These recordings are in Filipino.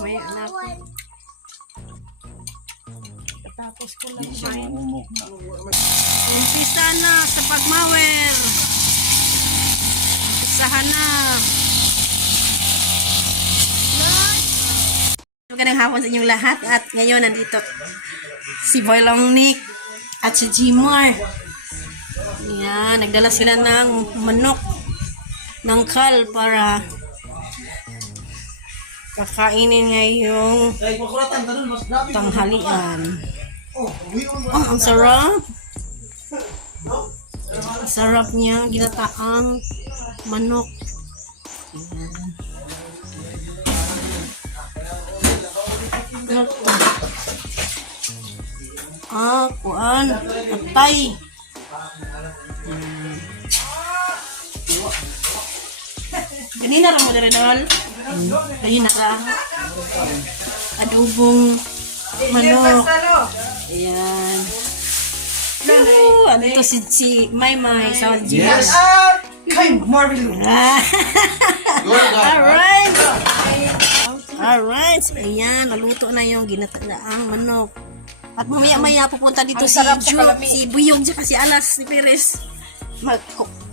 May anak. Tapos ko lang kumain. Umpisa na sa pagmawer. Umpisahan na. Magandang hapon sa inyong lahat. At ngayon nandito si Boylong Nick at si Jimar. Yan, nagdala sila ng manok ng kal para kakainin ngayong tanghalian. Oh, ang sarap. Ang sarap niya, ginataang manok. Ayan. Kuan, atay. Ganina ra mo dere dol. Ganina ra. Adobong manok. Ayan. Ano ito si Maymay sa Yes. Kay Marvin. Alright. Alright. Ayan, naluto na yung ginataang manok. At mamaya-maya pupunta dito si Buyog at si Alas ni Perez.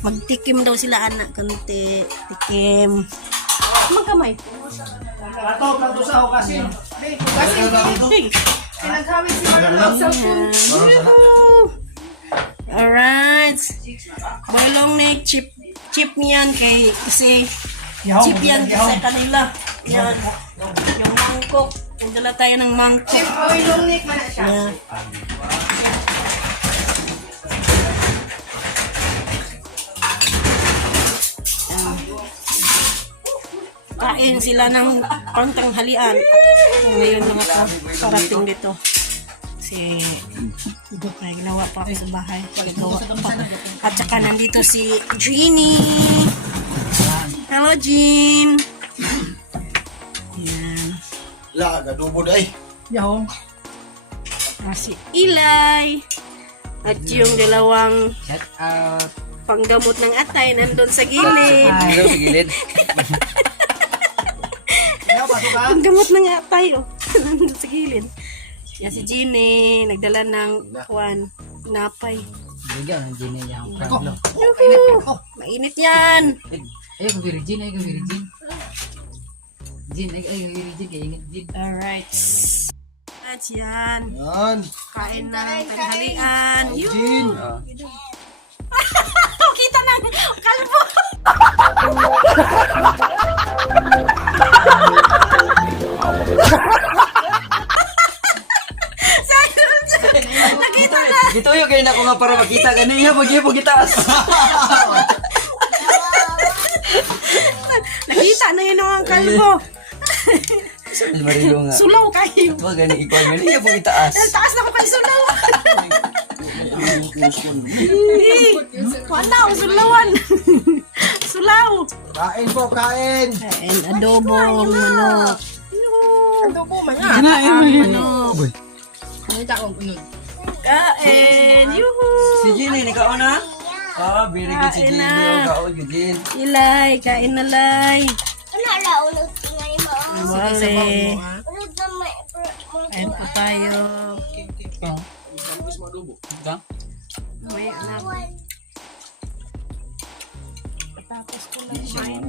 Magtikim daw sila anak kanti. Tikim. Magkamay. Plato sa okasin. Pinaghawin si Marlon sa food. Alright. Boylong Nick, chip niyan kasi chip yan sa kanila. Yan. Yung mangkok. Nagdala tayo ng mangkok. Chip Boylong Nick man siya. Yan. Kain sila ng pangtanghalian. Ngayon lang ako parating dito. Kasi may ginawa pa ako sa bahay. At saka nandito si Jeannie. Hello, Jean. Yan. Gadubo day. Yaw. Si Ilay. At yung dalawang shout out panggamot ng atay nandun sa gilid. sa gilid. Ang gamot ng atay, oh. Nandun sa gilid. Yan si Jeannie, nagdala ng napay. Bigyan ng Gina yung pranglo. Yuhu! Mainit yan. Ayaw ko virgin, ayaw ko virgin. Jin, ayaw ko virgin, kaya ingat Jin. Alright. At yan. Yan. Kain ng tanghalian. Jin. Yuhu! Kita na kalbo. Nakita na. Dito yung kayo na ko nga para makita kanina pag-ipo gitaas. Nakita na yun ang kalbo. Marilo nga. Sulaw kayo. Wag gani ikaw ganyan po itaas. Taas na ko kay sulaw. Wala ko sulawan. Sulaw. Kain po, kain. Kain adobong manok. Adobo man Kinain mo manok. Kita kong unod. Kain. Yuhu. Si Jin, ikaw na? Ah, very good si Kain Jin. na. Kaon ka Jin. Ilay, kain na lay. Ala, ulog ngay mo. Wale. Ulog na may... Kain po tayo. Ika? May anak. Tapos ko lang kumain.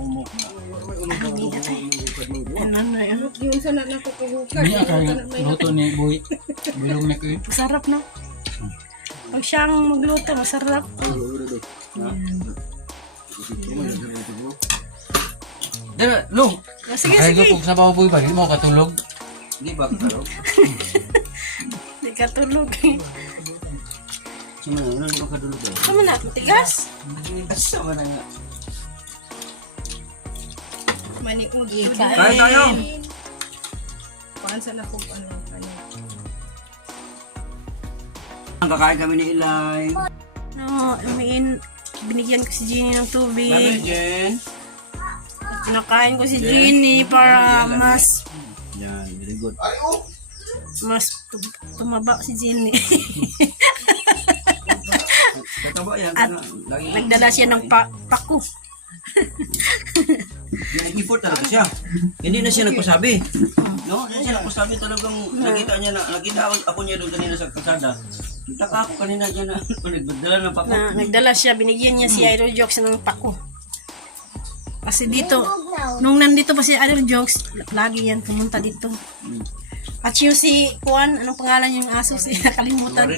Yung sa nakakapaghukat. Ini akan luto ni Boy. Belum nek eh. Masarap na. Pag siyang magluto, masarap. Dara, lu. Sige, Kaya sige. ko sa bawo Boy ba, di mo katulog. Di ba katulog? Hindi ka tulog eh. Sino na, ano ka katulog eh? Sama na, matigas. Sama na nga. Maniugi. Kain tayo! Paan sa nakog ano. Kakain kami ni Ilay. No, binigyan ko si Jeannie ng tubig. Jen. Kinakain ko si Jeannie para mas Yan, very good. tumaba si Jeannie. Kataba yan. At nagdala siya ng paku. Nag-effort talaga siya. Hindi na siya nagpasabi. No? Hindi siya nagpasabi talagang nakita niya na, nakita ako niya doon kanina sa kalsada. Nagtaka ako kanina dyan na nagdala ng pako. Na nagdala siya, binigyan niya si Idol Jokes ng pako. Kasi dito, nung nandito pa si Idol Jokes, lagi yan pumunta dito. At yung si Juan, anong pangalan yung aso? Si nakalimutan.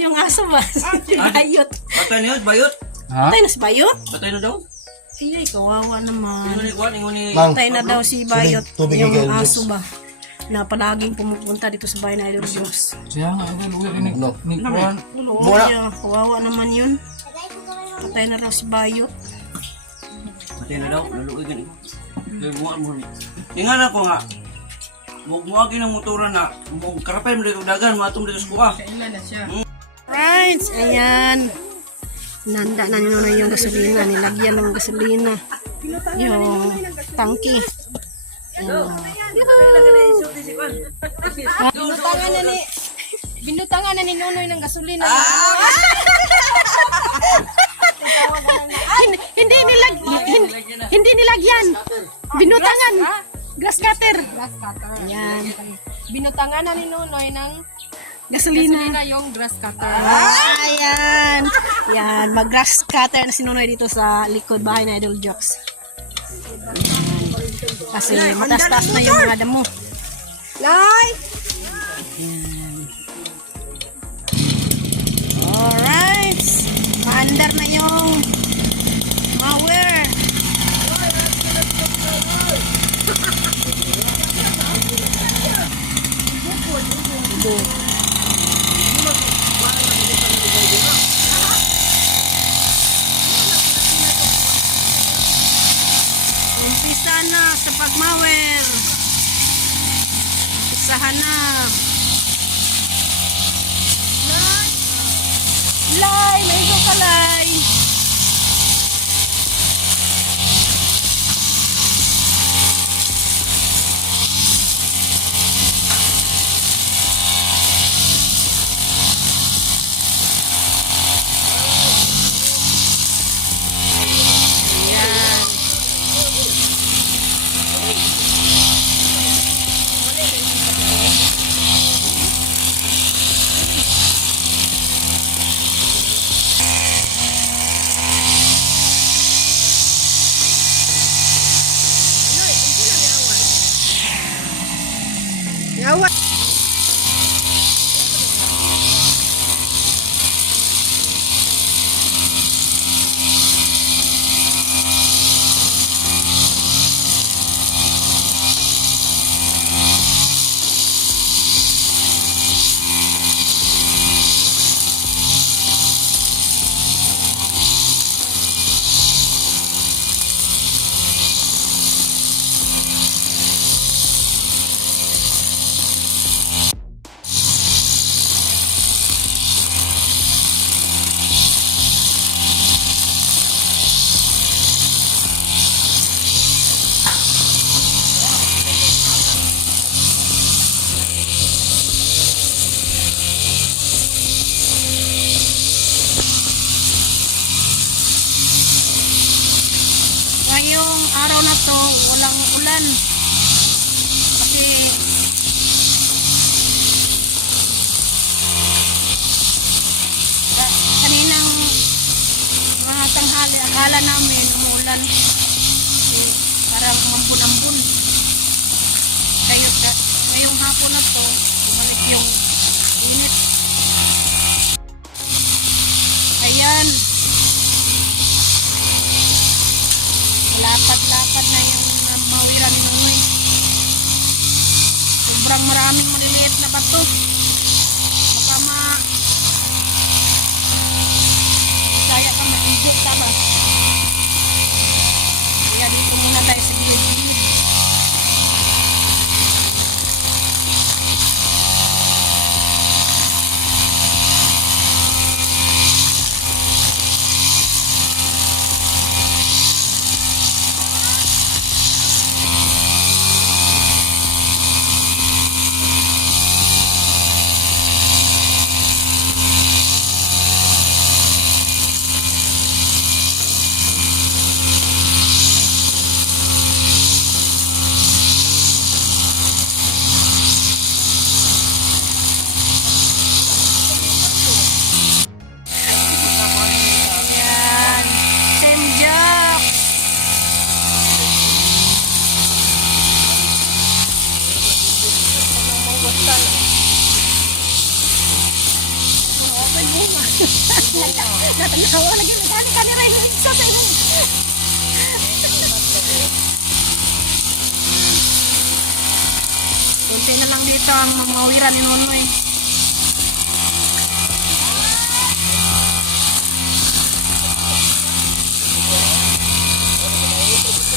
Yung aso ba? Si Bayot. Patay na yun, bayot. Ha? Patay na si Bayot? Patay na daw. Ay, kawawa naman. Ingon ni Juan, ingon ni... Patay na daw si Bayot. Tubig, Yung Idol aso ba? Na palaging pumupunta dito sa bahay na Idol Jokes. Siya nga, idol. Uwi rin ni Juan. Kawawa naman yun. Patay na daw si Bayot. Patay na daw, laluoy ganun. Kaya buwan mo. Tingnan ako nga. Buwagin ang motoran na. Karapay mo dito dagan, matong dito sa buka. Kailan na siya? Right, ayan. Nanda na nyo na yung gasolina. Nilagyan ng gasolina. Yung tangki. Binutangan na ni Nonoy ng gasolina. Hindi nilagyan. Binutangan. Grass cutter. Grass cutter. Ayan. Binutangan na ni Nonoy ng Gasolina. yung grass cutter. Ayan. Yan. Mag-grass cutter na sinunoy dito sa likod bahay na Idol Jokes. Kasi matas-tas na yung mga damo. Live! Alright. Maandar na yung mower. Umpisa na sa pagmower. Umpisahan na. Lay, may go ka, Lay. Yawa! Ngayong araw na to, walang ulan. Kasi kaninang mga tanghali, akala namin umuulan. Kasi parang mambun-ambun. Ngayong hapon na to, bumalik yung init. Ayan. Lapad-lapad na yung mawiran ni Nonoy. Sobrang maraming maliliit na bato. Baka kaya ka maigo ka ba? Kaya dito muna tayo sa gilid-gilid. Natanawa lagi nagani kanira yung sa inyo. Kunti na lang dito ang mga wira ni Nonoy.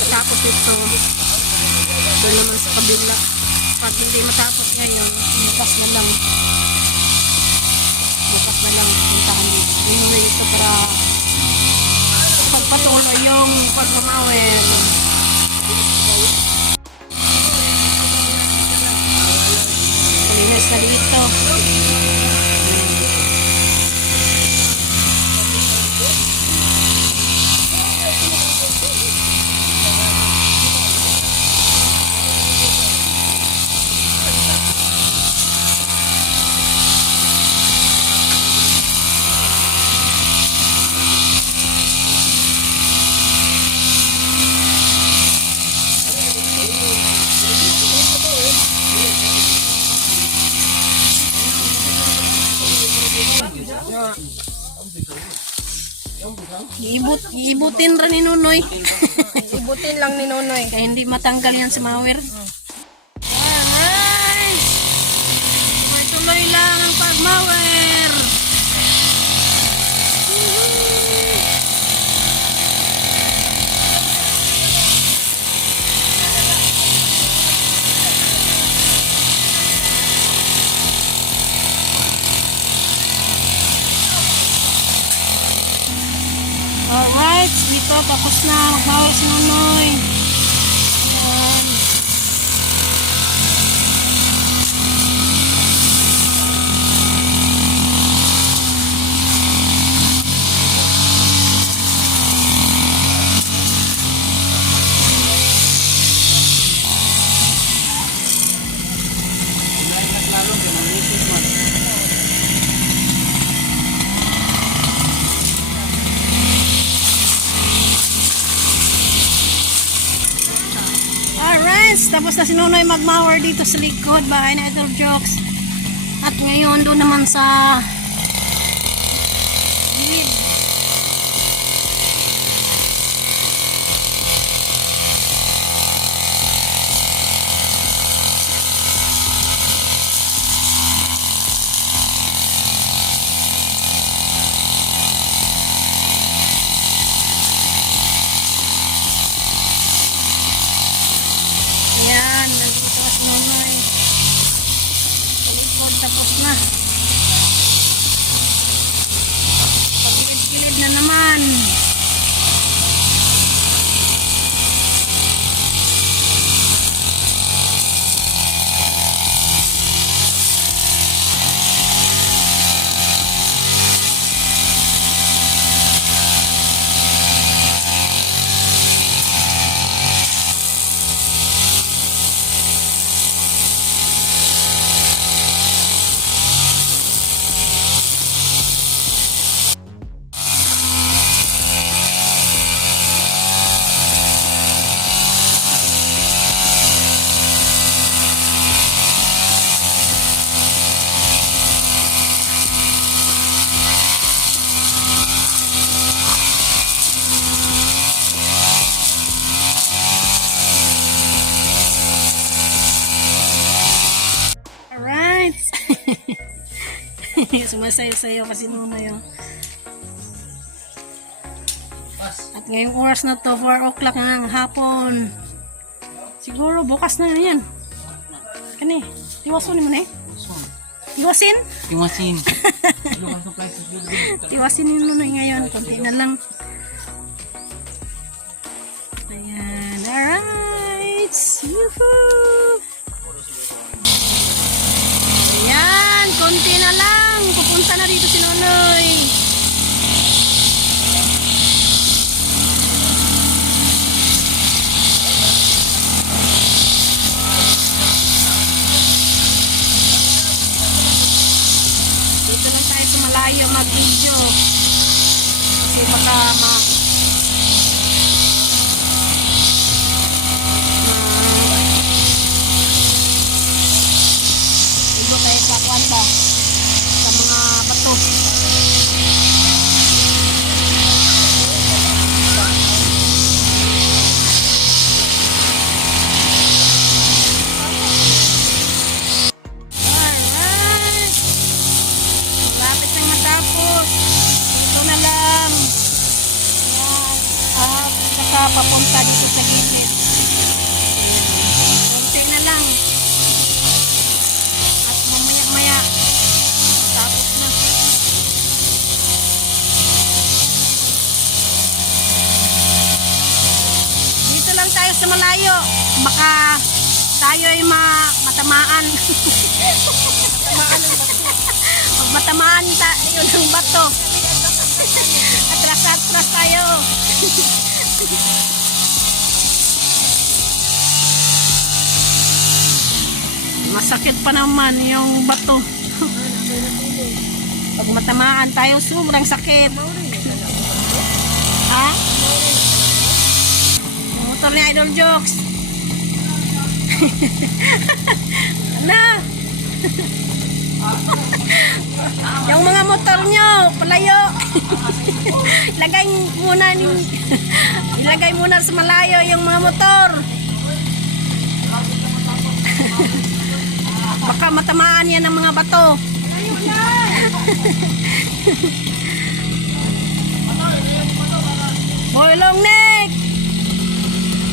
Tapos ito, doon naman sa kabila. Pag hindi matapos ngayon, bukas na lang. Bukas na lang puntahan dito. Yun na ito para pagpatuloy yung pagmamawin. Malinis na dito. Iibutin rin ni Nunoy. Ibutin lang ni Nonoy. Kaya hindi matanggal yan si Mawir. Guys! May tuloy lang ang pagmawir. Alright, dito tapos na magbawal si Nonoy. Ayan. Alright, tapos na si Nonoy magmower dito sa likod bahay na Idol Jokes. At ngayon doon naman sa gilid. Ayan, nandito na si Nonoy. Sa likod, tapos na. Pagilid-gilid na naman. Alright. Sumasayo-sayo kasi Nonoy yun. At ngayong oras na to, 4 o'clock na ng hapon. Siguro bukas na yan. Kani, tiwason mo na eh. Tiwasin? Tiwasin. Tiwasin yun Nonoy ngayon. Konti na lang. Ayan. Alright. Yuhuu. Ayan. Konti na lang. Pupunta na dito si Nonoy. Dito lang tayo sa malayo mag-video. Kasi baka ibo tayo sa kwanta sa mga bato. tayo sa malayo. Baka tayo ay matamaan. Pag matamaan tayo ng bato. Atras tayo. Masakit pa naman yung bato. Pag matamaan tayo, sobrang sakit. Ha? Motor ni Idol Jokes. Ano? Yung mga motor nyo, palayo. Ilagay muna sa malayo yung mga motor. Baka matamaan yan ng mga bato. Boy long neck.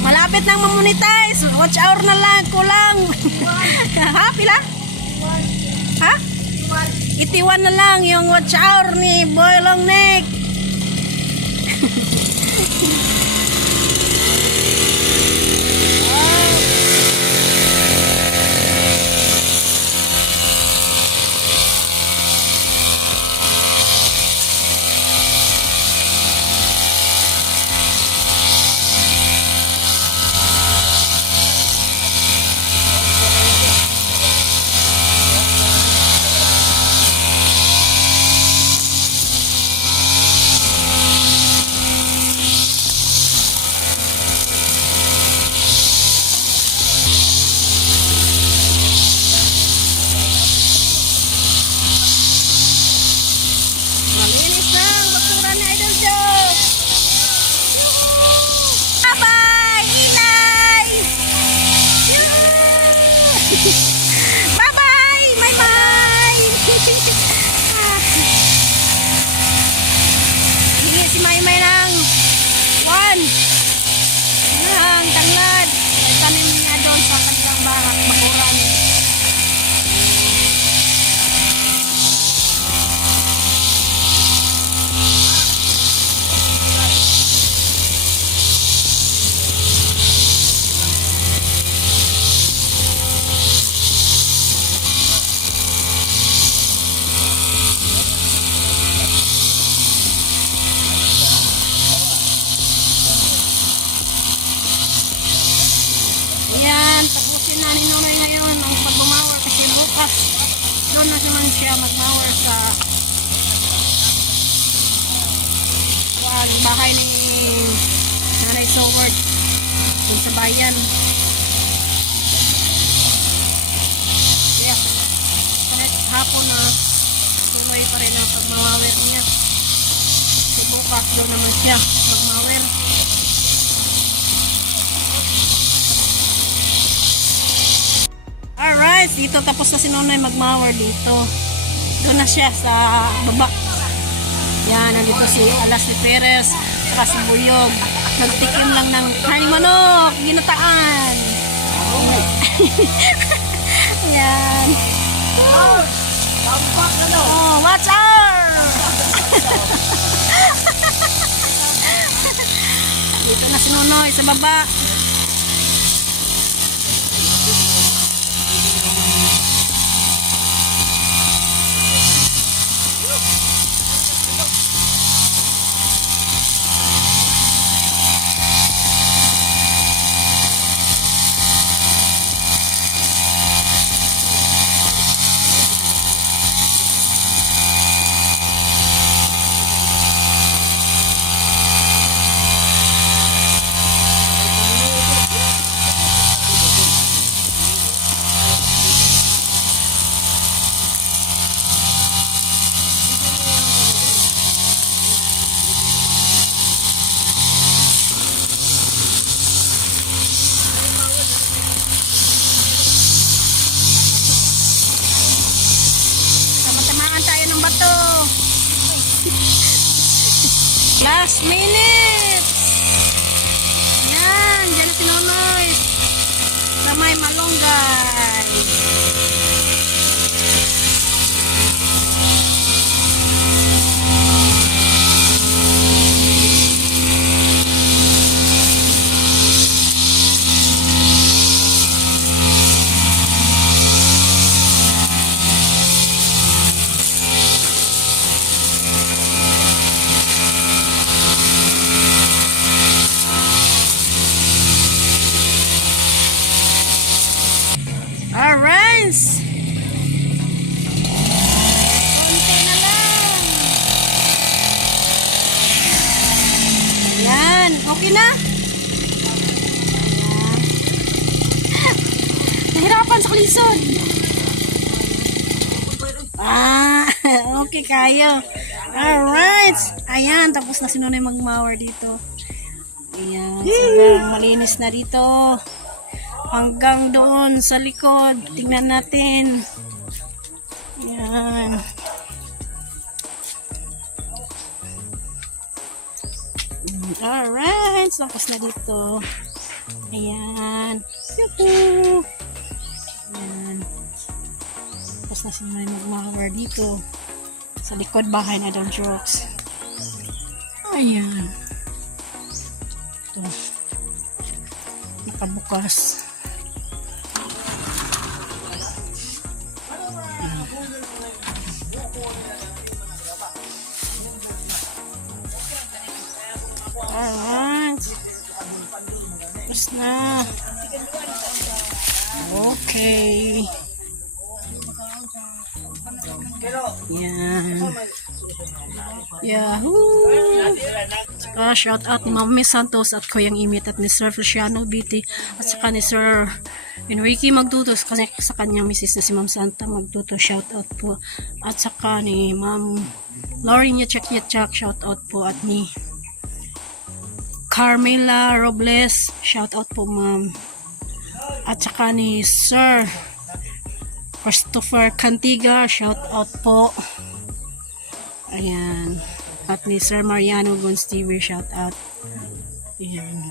Malapit nang mamonetize. Watch hour na lang, kulang. Ha, pila? Ha? 81 na lang yung watch hour ni Boy long neck. Malinis na ang basura ni Idol Joe. Bye-bye, Inay! Bye-bye, Maymay! Hingi si Maymay ng 1 ng tanglad. Tanim niya doon sa kanilang bakuran. Ayan, tapusin na ni Nonoy ngayon ang pagmamawar kasi bukas doon na naman siya magmawar sa bahay ni Nanay Soward doon sa bayan. Kaya kahit hapon na tuloy pa rin ang pagmamawar niya. Kasi bukas doon naman siya magmawar. Alright, dito tapos na si Nonoy magmawar dito. Doon na siya sa baba. Yan, nandito si Alas ni Perez, saka si Buyog. Nagtikim lang ng honey manok, ginataan. Yan. Oh, watch out! Dito na si Nonoy sa baba. Last minute! Yan, dyan na si Nonoy. Sa may malunggay. Alright. Konti na lang. Ayan. Okay na? Ayan. Nahirapan sa kalisod. Okay kayo. Alright. Ayan. Tapos na si Nonoy mag-mower dito. Ayan. Sobrang malinis na dito. Hanggang doon sa likod. Tingnan natin. Ayan. Alright. Tapos na dito. Ayan. Yuhuu. Ayan. Tapos na si Nonoy mag-mower dito. Sa likod bahay na Don Jokes. Ayan. Ito. Nakabukas. Alright. Tapos na. Okay. Yan. Yahoo! Saka shout out ni Mama Miss Santos at Kuyang Imit at ni Sir Feliciano Biti at saka ni Sir Enrique Magtutos kasi sa kanyang misis na si Ma'am Santa Magtuto, shout out po. At saka ni Ma'am Lauren Yachak shout out po. At ni Carmela Robles, shout out po ma'am. At saka ni Sir Christopher Cantiga, shout out po. Ayan. At ni Sir Mariano Gonstiver, shout out. Ayan.